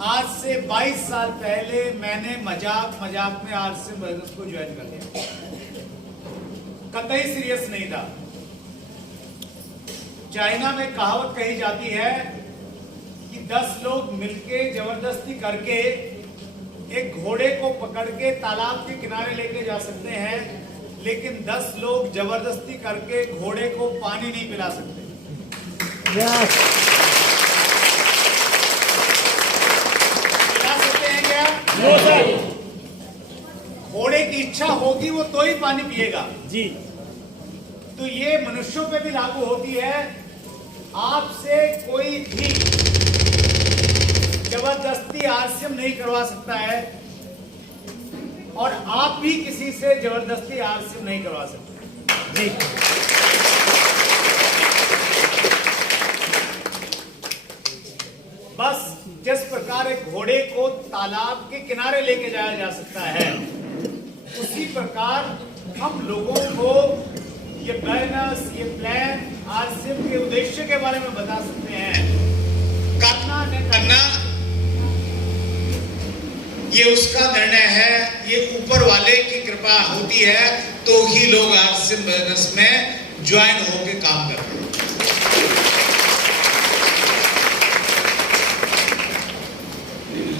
आज से 22 साल पहले मैंने मजाक में आरसीएम बिजनेस को ज्वाइन कर लिया। कतई सीरियस नहीं था। चाइना में कहावत कही जाती है कि 10 लोग मिलके जबरदस्ती करके एक घोड़े को पकड़ के तालाब के किनारे लेके जा सकते हैं, लेकिन 10 लोग जबरदस्ती करके घोड़े को पानी नहीं पिला सकते। पिला सकते हैं क्या? No sir. घोड़े की इच्छा होगी वो तो ही पानी पिएगा जी। तो ये मनुष्यों पे भी लागू होती है। आपसे कोई भी जबरदस्ती आरसीएम नहीं करवा सकता है और आप भी किसी से जबरदस्ती आरसीएम नहीं करवा सकते जी। बस जिस प्रकार एक घोड़े को तालाब के किनारे लेके जाया जा सकता है, उसी प्रकार हम लोगों को ये बिजनेस, ये प्लान, आरसीएम के उद्देश्य के बारे में बता सकते हैं। करना न करना ये उसका निर्णय है, ये ऊपर वाले की कृपा होती है तो ही लोग आरसीएम बिजनेस में ज्वाइन होकर काम करते हैं।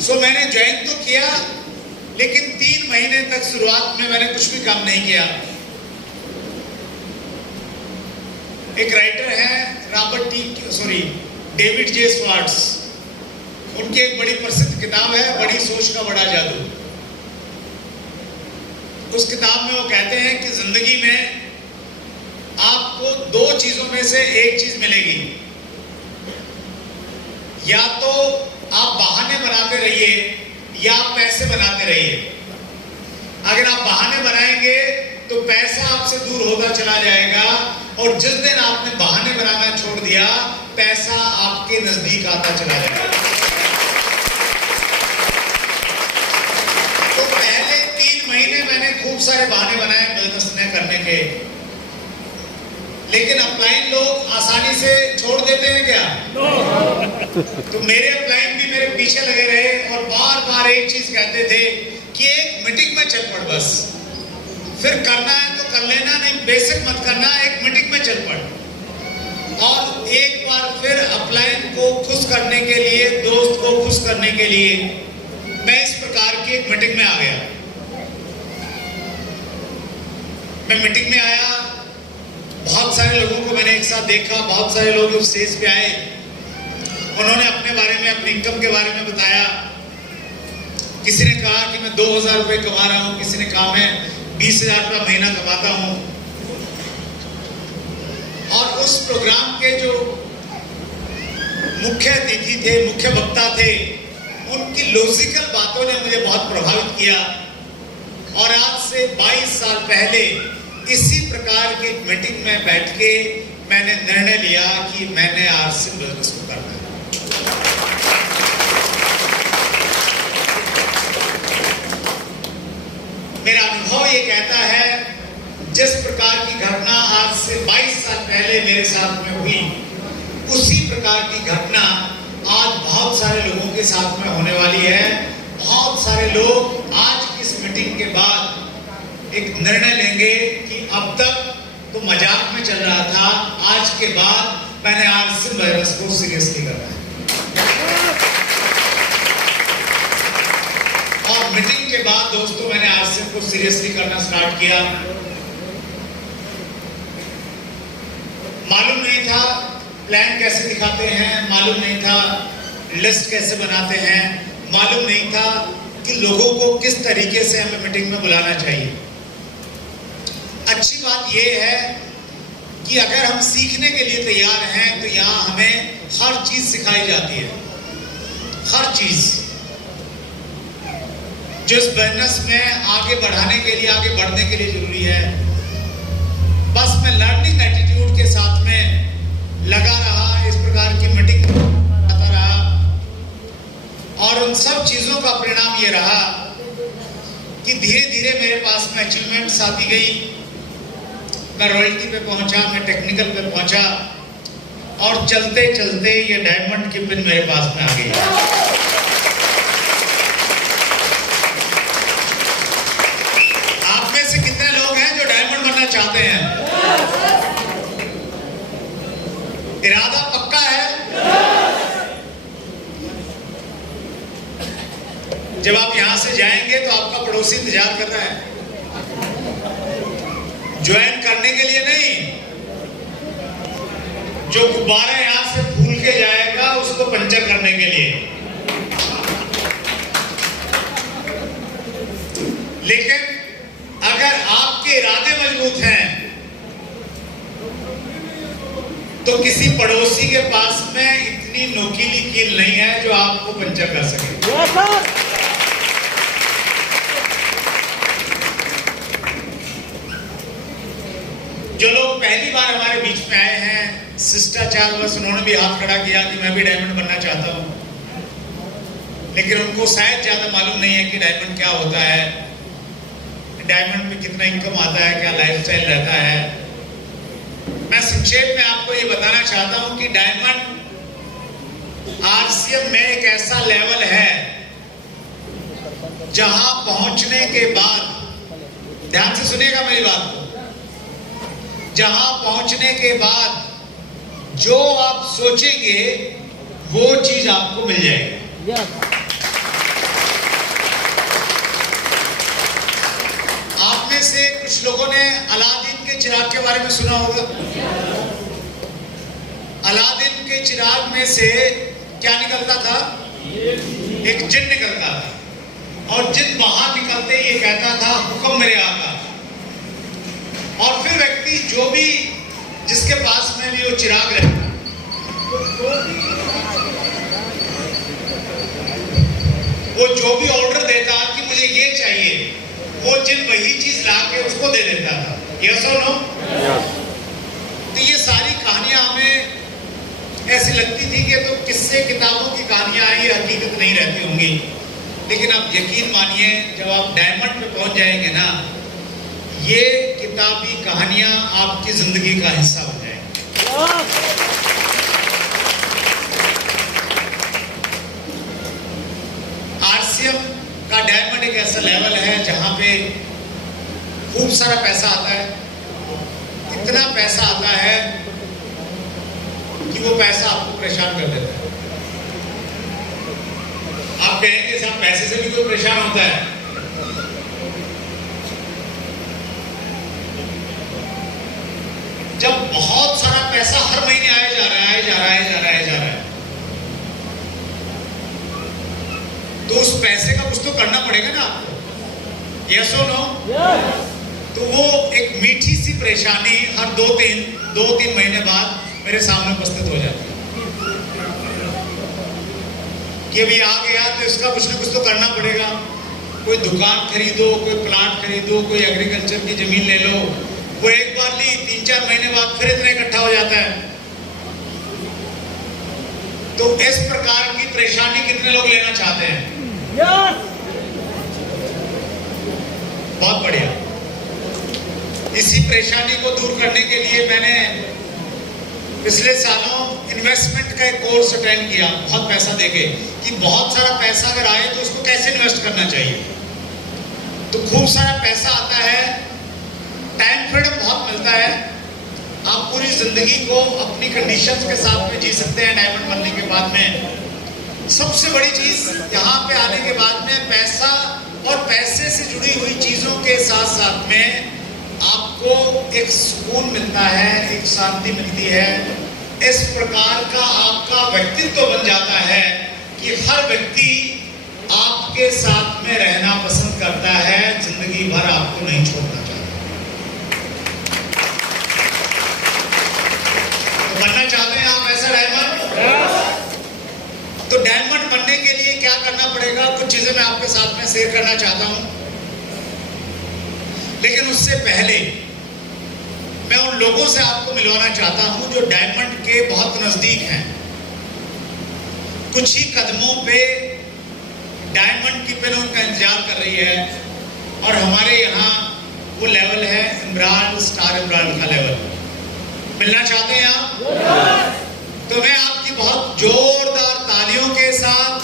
सो मैंने ज्वाइन तो किया, लेकिन 3 महीने तक शुरुआत में मैंने कुछ भी काम नहीं किया। एक राइटर है डेविड जे स्वार्ट्स, उनकी एक बड़ी प्रसिद्ध किताब है बड़ी सोच का बड़ा जादू। उस किताब में वो कहते हैं कि जिंदगी में आपको 2 चीजों में से एक चीज मिलेगी, या तो आप बहाने बनाते रहिए या आप पैसे बनाते रहिए। अगर आप बहाने बनाएंगे तो पैसा आपसे दूर होता चला जाएगा, और जिस दिन आपने बहाने बनाना छोड़ दिया, पैसा आपके नजदीक आता चला जाएगा। तो पहले 3 महीने मैंने खूब सारे बहाने बनाए बिजनेस न करने के, लेकिन अपलाइन लोग आसानी से छोड़ देते हैं क्या? तो मेरे अपलाइन भी मेरे पीछे लगे रहे और बार बार एक चीज कहते थे कि एक मीटिंग में चल पड़, बस फिर करना है तो कर लेना, नहीं बेसिक मत करना, एक मीटिंग में चल पड़। और एक बार फिर अपलाइन को खुश करने के लिए, दोस्त को खुश करने के लिए मैं इस प्रकार की एक मीटिंग में आ गया। मैं मीटिंग में आया, बहुत सारे लोगों को मैंने एक साथ देखा, बहुत सारे लोग उस स्टेज पे आए, उन्होंने अपने बारे में, अपनी इनकम के बारे में बताया। किसी ने कहा कि मैं 2000 रुपए कमा रहा हूं, किसी ने कहा मैं 20,000 रुपया महीना कमाता हूं। और उस प्रोग्राम के जो मुख्य अतिथि थे, मुख्य वक्ता थे, उनकी लॉजिकल बातों ने मुझे बहुत प्रभावित किया। और आज से 22 साल पहले इसी प्रकार की मीटिंग में बैठ के मैंने निर्णय लिया कि मैंने आरसीएम बिजनेस को करना है। मेरा अनुभव ये कहता है, जिस प्रकार की घटना आज से 22 साल पहले मेरे साथ में हुई, उसी प्रकार की घटना आज बहुत सारे लोगों के साथ में होने वाली है। बहुत सारे लोग आज की इस मीटिंग के बाद एक निर्णय लेंगे कि अब तक तो मजाक में चल रहा था, आज के बाद मैंने आरसीएम बिजनेस को सीरियसली करना है। और मीटिंग के बाद दोस्तों मैंने आरसीएम को सीरियसली करना स्टार्ट किया। मालूम नहीं था प्लान कैसे दिखाते हैं, मालूम नहीं था लिस्ट कैसे बनाते हैं, मालूम नहीं था कि लोगों को किस तरीके से हमें मीटिंग में बुलाना चाहिए। अच्छी बात यह है कि अगर हम सीखने के लिए तैयार हैं तो यहाँ हमें हर चीज सिखाई जाती है, हर चीज जो इस बिजनेस में आगे बढ़ाने के लिए, आगे बढ़ने के लिए जरूरी है। बस मैं लर्निंग एटीट्यूड के साथ में लगा रहा, इस प्रकार की मीटिंग आता रहा, और उन सब चीजों का परिणाम ये रहा कि धीरे धीरे मेरे पास में अचीवमेंट्स आती गई। मैं रॉयल्टी पे पहुंचा, मैं टेक्निकल पे पहुंचा, और चलते चलते ये डायमंड की पिन मेरे पास में आ गई। जब आप यहां से जाएंगे तो आपका पड़ोसी इंतजार कर रहा है, ज्वाइन करने के लिए नहीं। जो गुब्बारा यहां से फूल के जाएगा उसको पंचर करने के लिए। लेकिन अगर आपके इरादे मजबूत हैं तो किसी पड़ोसी के पास में इतनी नोकीली कील नहीं है जो आपको पंचर कर सके। जो लोग पहली बार हमारे बीच में आए हैं, शिष्टाचार बस उन्होंने भी हाथ खड़ा किया कि मैं भी डायमंड बनना चाहता हूं, लेकिन उनको शायद ज्यादा मालूम नहीं है कि डायमंड क्या होता है, डायमंड में कितना इनकम आता है, क्या लाइफस्टाइल रहता है। मैं संक्षेप में आपको ये बताना चाहता हूं कि डायमंड आरसीएम में एक ऐसा लेवल है जहां पहुंचने के बाद, ध्यान से सुनिएगा मेरी बात को, जहां पहुंचने के बाद जो आप सोचेंगे वो चीज आपको मिल जाएगी। आप में से कुछ लोगों ने अलादीन के चिराग के बारे में सुना होगा। अलादीन के चिराग में से क्या निकलता था? एक जिन निकलता था, और जिन बाहर निकलते ही ये कहता था हुक्म मेरे आका। और फिर व्यक्ति जो भी जिसके पास में भी वो चिराग रहता, वो जो भी ऑर्डर देता कि मुझे ये चाहिए, वो जिन वही चीज लाके उसको दे देता था। यस और नो? तो ये सारी कहानियां हमें ऐसी लगती थी कि तो किस्से किताबों की कहानियां हैं, ये हकीकत नहीं रहती होंगी। लेकिन आप यकीन मानिए जब आप डायमंड पे पहुंच जाएंगे ना, ये किताबी कहानियां आपकी जिंदगी का हिस्सा बन जाएंगी। आरसीएम का डायमंड एक ऐसा लेवल है जहां पे खूब सारा पैसा आता है। इतना पैसा आता है कि वो पैसा आपको परेशान कर देता है। आप कहेंगे साहब पैसे से भी कोई परेशान होता है? जब बहुत सारा पैसा हर महीने आया जा रहा है तो उस पैसे का कुछ तो करना पड़ेगा ना आपको। यस और नो? तो वो एक मीठी सी परेशानी हर दो तीन महीने बाद मेरे सामने उपस्थित हो जाती है कि अभी आ गया तो इसका कुछ ना कुछ तो करना पड़ेगा। कोई दुकान खरीदो, कोई प्लांट खरीदो, कोई एग्रीकल्चर की जमीन ले लो। वो एक बार ली, 3-4 महीने बाद फिर इतना इकट्ठा हो जाता है। तो इस प्रकार की परेशानी कितने लोग लेना चाहते हैं? बहुत बढ़िया। इसी परेशानी को दूर करने के लिए मैंने पिछले सालों इन्वेस्टमेंट का एक कोर्स अटेंड किया, बहुत पैसा देके, कि बहुत सारा पैसा अगर आए तो उसको कैसे इन्वेस्ट करना चाहिए। तो खूब सारा पैसा आता है, टाइम फ्रीडम बहुत मिलता है, आप पूरी जिंदगी को अपनी कंडीशंस के साथ में जी सकते हैं डायमंड बनने के बाद में। सबसे बड़ी चीज यहाँ पे आने के बाद में पैसा और पैसे से जुड़ी हुई चीजों के साथ साथ में आपको एक सुकून मिलता है, एक शांति मिलती है। इस प्रकार का आपका व्यक्तित्व बन जाता है कि हर व्यक्ति आपके साथ में रहना पसंद करता है, जिंदगी भर आपको नहीं छोड़ना चाहता। तो बनना चाहते हैं आप ऐसा डायमंड? तो डायमंड बनने के लिए क्या करना पड़ेगा, कुछ चीजें मैं आपके साथ में शेयर करना चाहता हूं। लेकिन उससे पहले मैं उन लोगों से आपको मिलवाना चाहता हूं जो डायमंड के बहुत नजदीक हैं। कुछ ही कदमों पे डायमंड की पेन उनका इंतजार कर रही है, और हमारे यहाँ वो लेवल है इमरान, स्टार इमरान का लेवल। मिलना चाहते हैं आप? तो मैं आपकी बहुत जोरदार तालियों के साथ,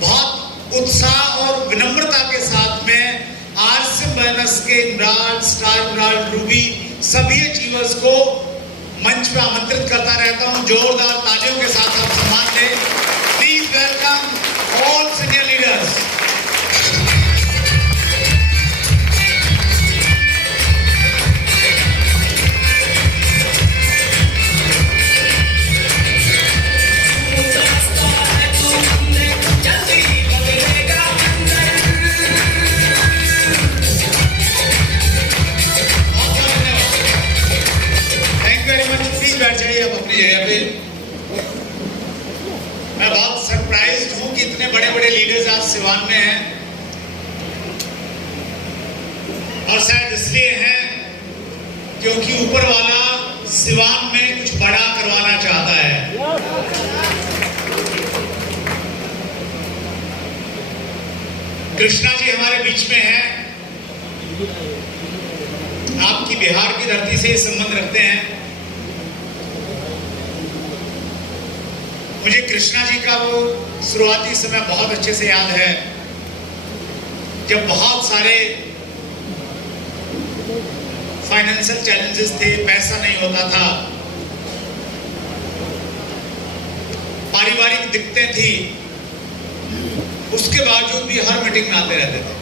बहुत उत्साह और विनम्रता के साथ में आरसीएम बैनर्स के इमरान, स्टार इमरान, रूबी सभी अचीवर्स को मंच पे आमंत्रित करता रहता हूं। जोरदार तालियों के साथ आप सम्मान दें। Please welcome all senior leaders. Leaders आज सिवान में हैं और शायद इसलिए हैं क्योंकि ऊपर वाला सिवान में कुछ बड़ा करवाना चाहता है। कृष्णा जी हमारे बीच में हैं, आपकी बिहार की धरती से संबंध रखते हैं। मुझे कृष्णा जी का वो शुरुआती समय बहुत अच्छे से याद है, जब बहुत सारे फाइनेंशियल चैलेंजेस थे, पैसा नहीं होता था, पारिवारिक दिक्कतें थी, उसके बावजूद भी हर मीटिंग में आते रहते थे।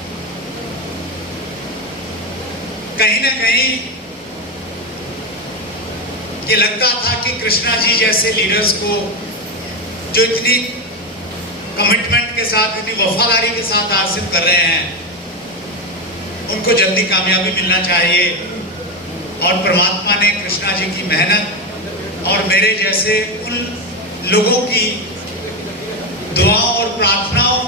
कहीं ना कहीं ये लगता था कि कृष्णा जी जैसे लीडर्स को, जो इतनी कमिटमेंट के साथ, इतनी वफादारी के साथ आसिफ कर रहे हैं, उनको जल्दी कामयाबी मिलना चाहिए। और परमात्मा ने कृष्णा जी की मेहनत और मेरे जैसे उन लोगों की दुआओं और प्रार्थनाओं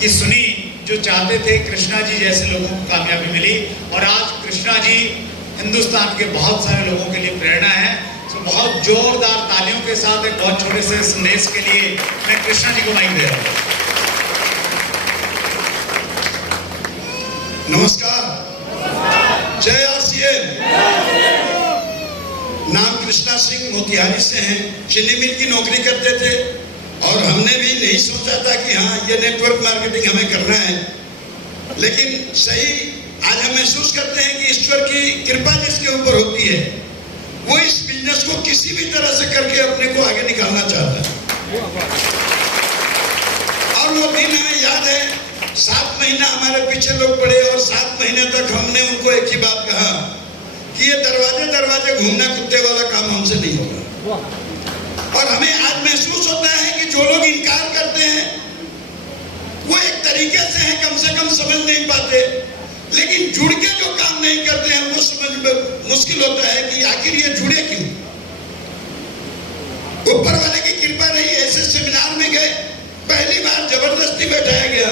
की सुनी जो चाहते थे कृष्णा जी जैसे लोगों को कामयाबी मिली। और आज कृष्णा जी हिंदुस्तान के बहुत सारे लोगों के लिए प्रेरणा है। तो बहुत जोरदार तालियों के साथ एक बहुत छोटे से संदेश के लिए मैं कृष्णा जी को माइक दे रहा हूं। नमस्कार, जय आरसीएम। नाम कृष्णा सिंह, मोतिहारी से हैं। चीनी मिल की नौकरी करते थे और हमने भी नहीं सोचा था कि हाँ ये नेटवर्क मार्केटिंग हमें करना है, लेकिन सही आज हम महसूस करते हैं कि ईश्वर की कृपा जिसके ऊपर होती है वो इस बिजनेस को किसी भी तरह से करके अपने को आगे निकालना चाहता है। और वो दिन हमें याद है, 7 महीना हमारे पीछे लोग पड़े और 7 महीने तक हमने उनको एक ही बात कहा कि ये दरवाजे दरवाजे घूमना कुत्ते वाला काम हमसे नहीं होगा। और हमें आज महसूस होता है कि जो लोग इनकार करते हैं वो एक तरीके से हैं, कम से कम समझ नहीं पाते, लेकिन जुड़ के जो काम नहीं करते हैं वो समझ में मुश्किल होता है कि आखिर ये जुड़े क्यों। ऊपर वाले की कृपा रही, ऐसे सेमिनार में गए, पहली बार जबरदस्ती बैठाया गया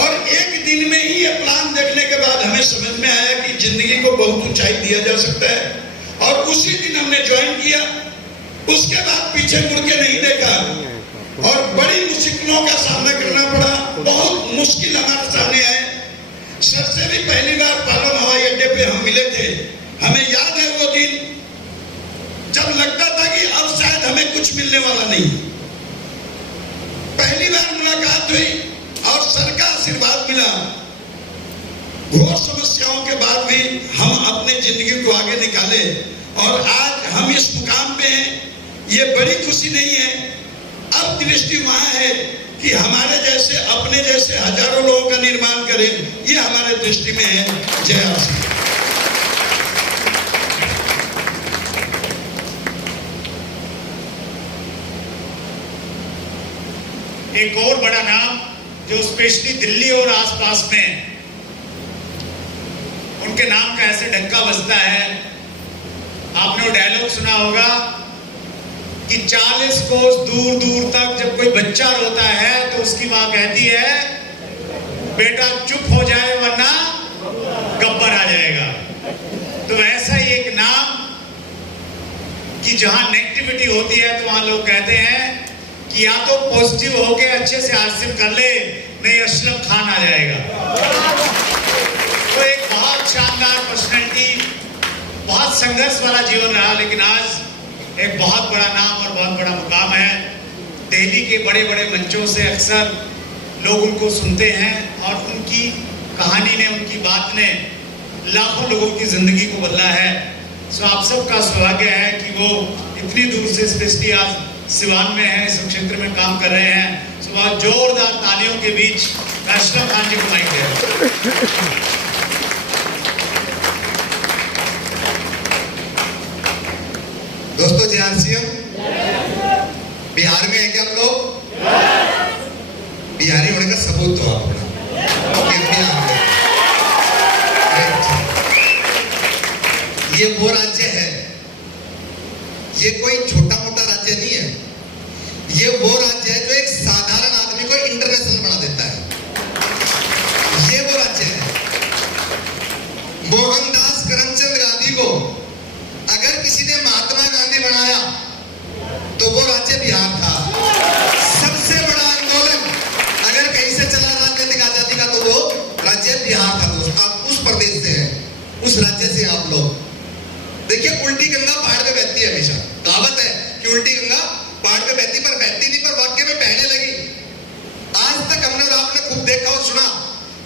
और एक दिन में ही ये प्लान देखने के बाद हमें समझ में आया कि जिंदगी को बहुत ऊंचाई दिया जा सकता है। और उसी दिन हमने ज्वाइन किया, उसके बाद पीछे मुड़ के नहीं देखा और बड़ी मुश्किलों का सामना करना पड़ा। बहुत मुश्किल हमारे सामने आए। सर से भी पहली बार पालम हवाई अड्डे पे हम मिले थे। हमें याद है वो दिन जब लगता था कि अब शायद हमें कुछ मिलने वाला नहीं। पहली बार मुलाकात हुई और सर का आशीर्वाद मिला। घोर समस्याओं के बाद भी हम अपने जिंदगी को आगे निकाले और आज हम इस मुकाम पे हैं। ये बड़ी खुशी नहीं है, अब दृष्टि वहां है कि हमारे जैसे, अपने जैसे हजारों लोगों का निर्माण करें, ये हमारे दृष्टि में है। जय आरसीएम। एक और बड़ा नाम जो स्पेशली दिल्ली और आसपास में उनके नाम का ऐसे डंका बजता है, आपने वो डायलॉग सुना होगा कि 40 कोस दूर दूर तक जब कोई बच्चा रोता है तो उसकी मां कहती है बेटा चुप हो जाए वरना गब्बर आ जाएगा। तो ऐसा ही एक नाम कि जहां नेगेटिविटी होती है तो वहां लोग कहते हैं कि या तो पॉजिटिव होके अच्छे से आसिफ कर ले, नहीं असलम खान आ जाएगा। तो एक बहुत शानदार पर्सनैलिटी, बहुत संघर्ष वाला जीवन रहा, लेकिन आज एक बहुत बड़ा नाम और बहुत बड़ा मुकाम है। दिल्ली के बड़े बड़े मंचों से अक्सर लोग उनको सुनते हैं और उनकी कहानी ने, उनकी बात ने लाखों लोगों की जिंदगी को बदला है। सो आप सबका सौभाग्य है कि वो इतनी दूर से स्पेशली आज सिवान में है, इस क्षेत्र में काम कर रहे हैं। सो बहुत जोरदार तालियों के बीच असलम खान जी को माइक दे रहे हैं। दोस्तों जय आरसीएम। बिहार में है क्या हम लोग? बिहारी होने का सबूत दो आप अपना। ये वो राज्य है, ये कोई छोटा मोटा राज्य नहीं है। ये वो राज्य है जो एक साधारण आदमी को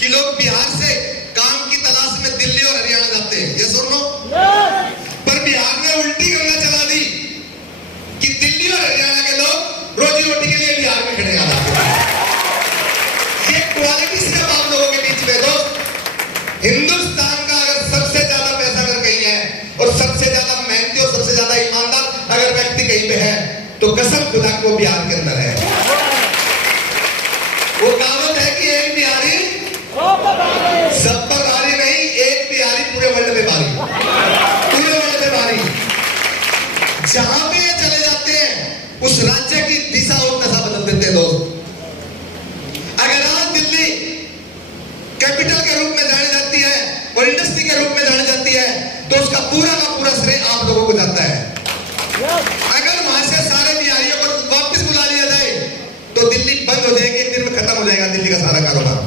कि लोग बिहार से काम की तलाश में दिल्ली और हरियाणा जाते हैं, ये सुन लो। पर बिहार ने उल्टी गंगा चला दी कि दिल्ली और हरियाणा के लोग रोजी रोटी के लिए बिहार में खड़े आ जाते हैं। ये क्वालिटी सिर्फ आप लोगों के बीच में दोस्त, हिंदुस्तान का अगर सबसे ज्यादा पैसा अगर कहीं है और सबसे ज्यादा मेहनती और सबसे ज्यादा ईमानदार अगर व्यक्ति कहीं पे है तो कसम खुदा की वो बिहार के अंदर है। वो कहावत है कि एक बिहारी सब पर भारी नहीं, एक बिहारी पूरे वर्ल्ड पे भारी, पूरे वर्ल्ड पे भारी। जहां पे ये चले जाते हैं उस राज्य की दिशा और दशा बदल देते हैं दोस्त। अगर आज दिल्ली कैपिटल के रूप में जानी जाती है और इंडस्ट्री के रूप में जानी जाती है तो उसका पूरा का पूरा श्रेय आप लोगों को जाता है। अगर वहां से सारे बिहारियों को वापस बुला लिया जाए तो दिल्ली बंद हो जाएगी, एक दिन में खत्म हो जाएगा दिल्ली का सारा कारोबार,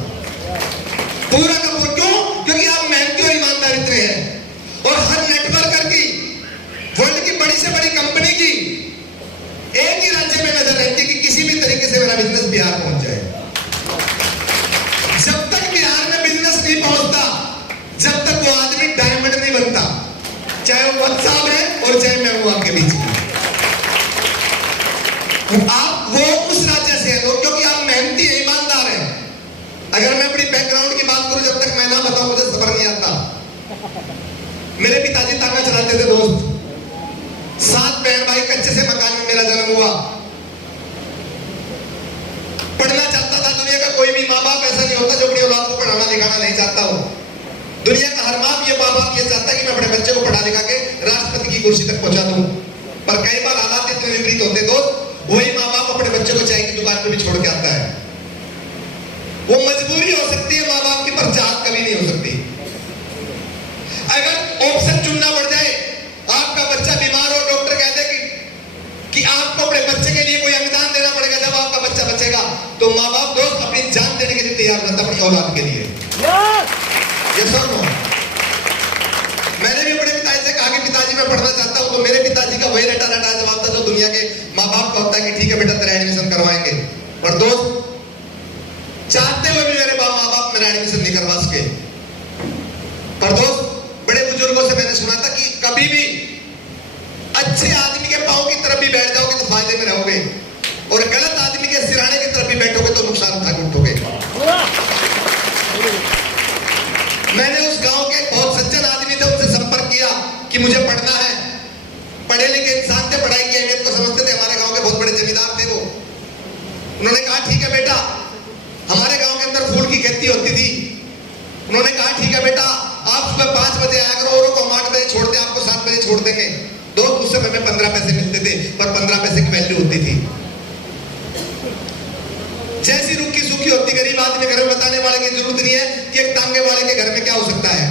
पूरा का पूरा। क्यों? क्योंकि आप मेहनती और ईमानदार इतने हैं और हर नेटवर्कर की, वर्ल्ड की बड़ी से बड़ी कंपनी की एक ही राज्य में नजर रहती है कि किसी भी तरीके से मेरा बिजनेस बिहार पहुंच जाए। जब तक बिहार में बिजनेस नहीं पहुंचता, जब तक वो आदमी डायमंड नहीं बनता, चाहे वो वत्स साहब है और चाहे मैं हूं आपके बीच में। आप वो उस राज्य से हैं क्योंकि आप मेहनती है, ईमानदार हैं। अगर मैं अपनी बैकग्राउंड की बात करूं, जब तक मैं ना बताऊं मुझे सबर नहीं आता। मेरे पिताजी तांगा चलाते थे दोस्त, 7 बहन भाई, कच्चे से मकान में मेरा जन्म हुआ। पढ़ना चाहता था, दुनिया का कोई भी माँ बाप ऐसा नहीं होता जो अपनी औलाद को पढ़ाना लिखाना नहीं चाहता हो। दुनिया का हर बाप ये माँ बाप ये चाहता है कि मैं अपने बच्चे को पढ़ा लिखा के राष्ट्रपति की कुर्सी तक पहुंचा दूं। पर कई बार हालात इतने विपरीत होते दोस्त, वही माँ बाप अपने बच्चे को चाय की दुकान पे भी छोड़ के आता है। वो मजबूरी हो सकती है माँ बाप की, पर चाहत कभी नहीं हो सकती। अगर ऑप्शन चुनना पड़ जाए, आपका बच्चा बीमार हो, डॉक्टर कहते कि आपको अपने बच्चे के लिए कोई अंगदान देना पड़ेगा, जब आपका बच्चा बचेगा तो माँ बाप दोस्त अपनी जान देने के लिए तैयार रहता है अपनी औलाद के लिए। ये सब मैंने भी अपने पिताजी से कहा कि पिताजी मैं पढ़ना चाहता हूं, तो मेरे पिताजी का वही रटा रटा जवाब था जो दुनिया के माँ बाप का होता है कि ठीक है बेटा तेरा एडमिशन करवाएंगे। पर दोस्त चाहते हुए भी मेरे माँ बाप मेरा एडमिशन नहीं करवा सके। पर दोस्त बड़े बुजुर्गों से मैंने सुना था कि कभी भी अच्छे आदमी के पांव की तरफ भी बैठ जाओगे तो फायदे में रहोगे और गलत आदमी के सिराने की तरफ भी बैठोगे तो नुकसान उठा के उठोगे। मैंने उस गांव के बहुत सज्जन आदमी थे, उनसे संपर्क किया कि मुझे पढ़ना है। पढ़े लिखे इंसान थे, पढ़ाई की अहमियत को समझते थे। हमारे गांव के बहुत बड़े जमींदार थे वो। उन्होंने कहा ठीक है बेटा, हमारे गांव के अंदर फूल की खेती होती थी। उन्होंने कहा ठीक है बेटा, आप सुबह 5 बजे आया करो, औरों को हम 8 बजे छोड़ दें, आपको 7 बजे छोड़ देंगे। दोस्त उस समय में 15 पैसे मिलते थे, पर 15 पैसे की वैल्यू होती थी। जैसी रुखी सूखी होती, गरीब आदमी घर में बताने वाले की जरूरत नहीं है कि एक टांगे वाले के घर में क्या हो सकता है।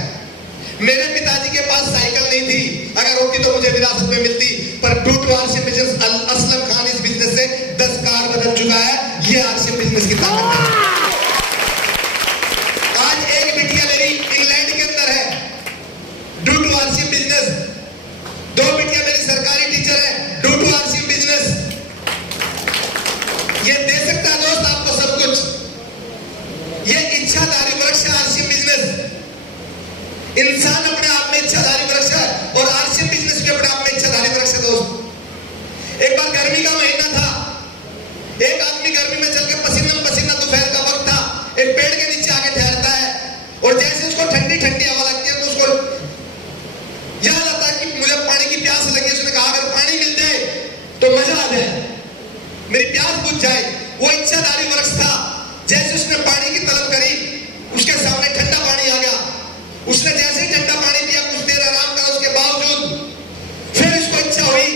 मेरे पिताजी के पास साइकिल नहीं थी, अगर होती तो मुझे विरासत में मिलती। पर due to RC business Aslam Khan इस बिजनेस से 10 कार बदल चुका है। ये आरसी बिजनेस की ताकत है। आज एक बिटिया मेरी इंग्लैंड के अंदर है, ड्यू टू आरसी बिजनेस। 2 बिटिया मेरी सरकारी टीचर है, ड्यू टू आरसी बिजनेस। ये दे सकता है दोस्त आपको सब कुछ। ये इच्छाधारी वृक्ष है आरसी बिजनेस। इंसान अपने आप में इच्छाधारी वृक्ष है और आरसी बिजनेस भी अपने आप में इच्छाधारी वृक्ष है दोस्त। एक बार गर्मी का महीना था, एक आदमी गर्मी में चल के पसीना पसीना, दोपहर का वक्त था, एक पेड़ के नीचे आके ठहरता है और जैसे उसको ठंडी ठंडी हवा लगती है तो उसको याद आता है कि मुझे पानी की प्यास लगी। उसने कहा अगर पानी मिल जाए तो मजा आ जाए, मेरी प्यास बुझ जाए। वो इच्छाधारी वृक्ष था। जैसे उसने पानी की तलब करी, उसके सामने ठंडा पानी आ गया। उसने जैसे ही ठंडा पानी पिया, कुछ देर आराम करा, उसके बावजूद फिर उसको इच्छा हुई,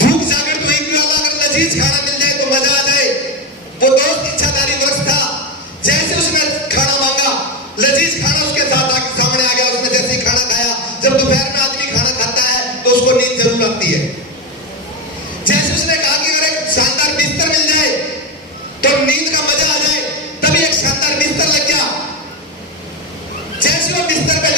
भूख जागृत हुई कि अगर लजीज खाना मिल जाए तो मजा आ जाए। वो दोस्त इच्छाधारी वृक्ष था। जैसे उसने खाना मांगा, लजीज खाना उसके साथ आके सामने आ गया। उसने जैसे ही खाना खाया, जब दोपहर में आदमी खाना खाता है तो उसको नींद जरूर आती है। जैसे उसने कहा कि अगर एक शानदार बिस्तर मिल जाए तो नींद का मजा आ जाए, तभी एक शानदार बिस्तर लग गया। जैसे वो बिस्तर पे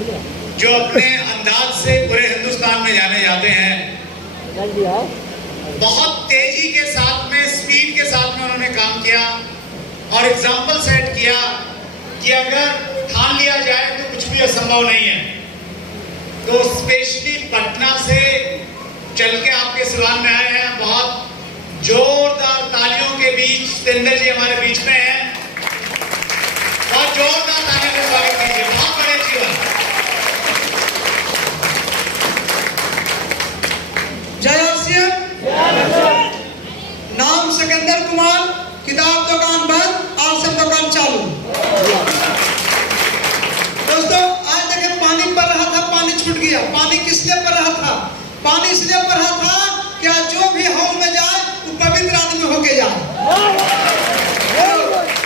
जो अपने अंदाज से पूरे हिंदुस्तान में जाने जाते हैं। बहुत तेजी के साथ में, स्पीड के साथ में उन्होंने काम किया और एग्जाम्पल सेट किया कि अगर ठान लिया जाए तो कुछ भी असंभव नहीं है। तो स्पेशली पटना से चल के आपके सिवान में आए हैं। बहुत जोरदार तालियों के बीच सतेंद्र जी हमारे बीच में हैं। बहुत जोरदार तालियों का स्वागत कीजिए। बहुत बड़े जीवन। जय आरसीएम। नाम सिकंदर कुमार, किताब दुकान बंद, आरसीएम दुकान चालू। दोस्तों आज देखिए पानी पड़ रहा था, पानी छूट गया। पानी किस लिए पड़ रहा था? पानी इसलिए पड़ रहा था क्या जो भी हॉल में जाए वो पवित्र आदमी होके जाए।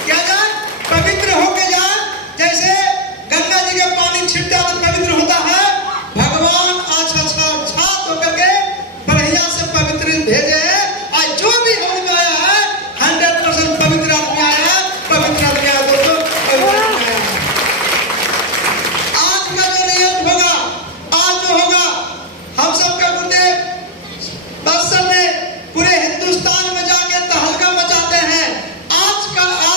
क्या जाए? पवित्र होके जाए। जैसे गंगा जी के पानी छिड़ता तो पवित्र होता है, भगवान आज छात होकर के बढ़िया से पवित्र भेजे। आज जो भी हॉल में आया है 100% पवित्र आदमी आया है। पवित्र आदमी आया दोस्तों, पवित्र आदमी आया है। आज का जो रिजल्ट होगा, आज जो होगा, हम सबका गुरुदेव बक्सर में पूरे हिंदुस्तान में जाके तहलका मचाते हैं। आज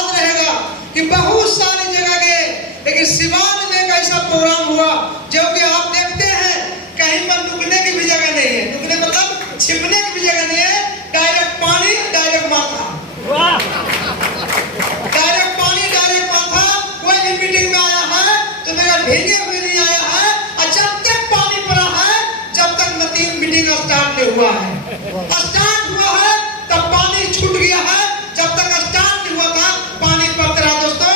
रहेगा कि बहुत सारी जगह गए, लेकिन सिवान में एक ऐसा प्रोग्राम हुआ जो कि आप देखते हैं कहीं पर रुकने की भी जगह नहीं है। रुकने मतलब छिपने की भी जगह नहीं है। डायरेक्ट पानी, डायरेक्ट माथा। डायरेक्ट पानी, डायरेक्ट माथा। कोई भी मीटिंग में आया है तो मेरा भीगे हुए नहीं आया है। और जब तक पानी पड़ा है, जब तक मीटिंग स्टार्ट नहीं हुआ है। स्टार्ट हुआ है तब पानी छूट गया है। जब तक स्टार्ट नहीं हुआ था पानी पड़ता रहा दोस्तों।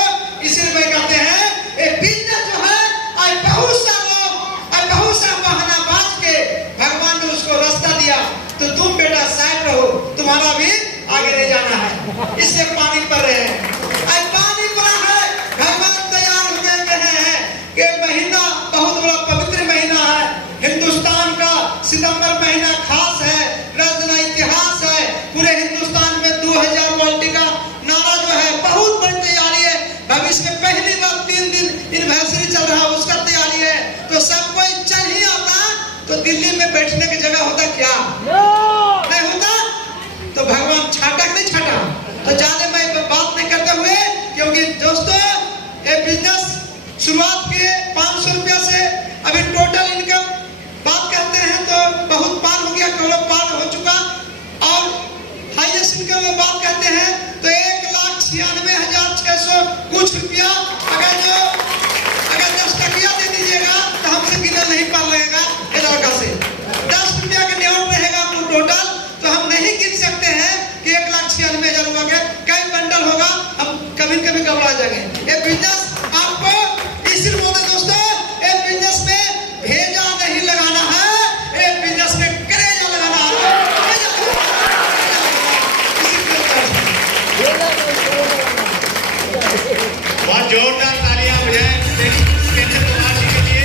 इसीलिए कहते हैं ये बिजनेस जो है, आज बहुत सा लोग, आज बहुत सा बहाना बाज के भगवान ने उसको रास्ता दिया तो तुम बेटा साइड रहो, तुम्हारा भी आगे नहीं जाना है। इससे पानी पड़ रहे हैं। आज पानी पड़ा है, भगवान तैयार हो गए हैं कि महीना बहुत बड़ा पवित्र महीना है। हिंदुस्तान का सितंबर महीना खास है, रचना इतिहास है। पूरे हिंदुस्तान में 2000 वर्ल्ड का नारा जो है, बहुत बड़ी तैयारी है। भविष्य में पहली बार 3 दिन एनिवर्सरी चल रहा है, उसका तैयारी है। तो सब कोई चल ही आता तो दिल्ली में बैठने की जगह होता क्या? नहीं होता। तो भगवान छाटा कि नहीं छाटा? तो जाने मैं बात नहीं करते हुए, क्योंकि दोस्तों ये बिजनेस शुरुआत किए 500 रुपया से, अभी टोटल इनकम बात करते हैं तो बहुत पार हो गया, करोड़ पार हो चुका। और हाईएस्ट इनकम में बात करते हैं तो 1,96,600 कुछ रुपया। अगर 10 टकिया दे दीजिएगा तो हमसे गिना नहीं पार लगेगा। ये लड़का से 10 रुपया का नोट रहेगा टोटल, तो हम नहीं गिन सकते हैं कि 1,96,000 हुआ के कई बंडल होगा। हम कभी कभी घबरा जाएंगे। ये बिजनेस आपको इसलिए बोलते दोस्तों, ये बिजनेस में भेजा नहीं लगाना है, ये बिजनेस में करेजा लगाना है। बहुत जोरदार तालियां बजाएं सतेंद्र कुमार जी के लिए।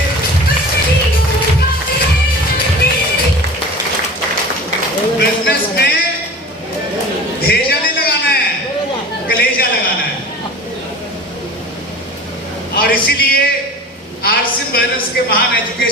बिजनेस में भेजा नहीं लगाना है, कलेजा लगाना है। और इसीलिए आरसीएम बिजनेस के महान एजुकेशन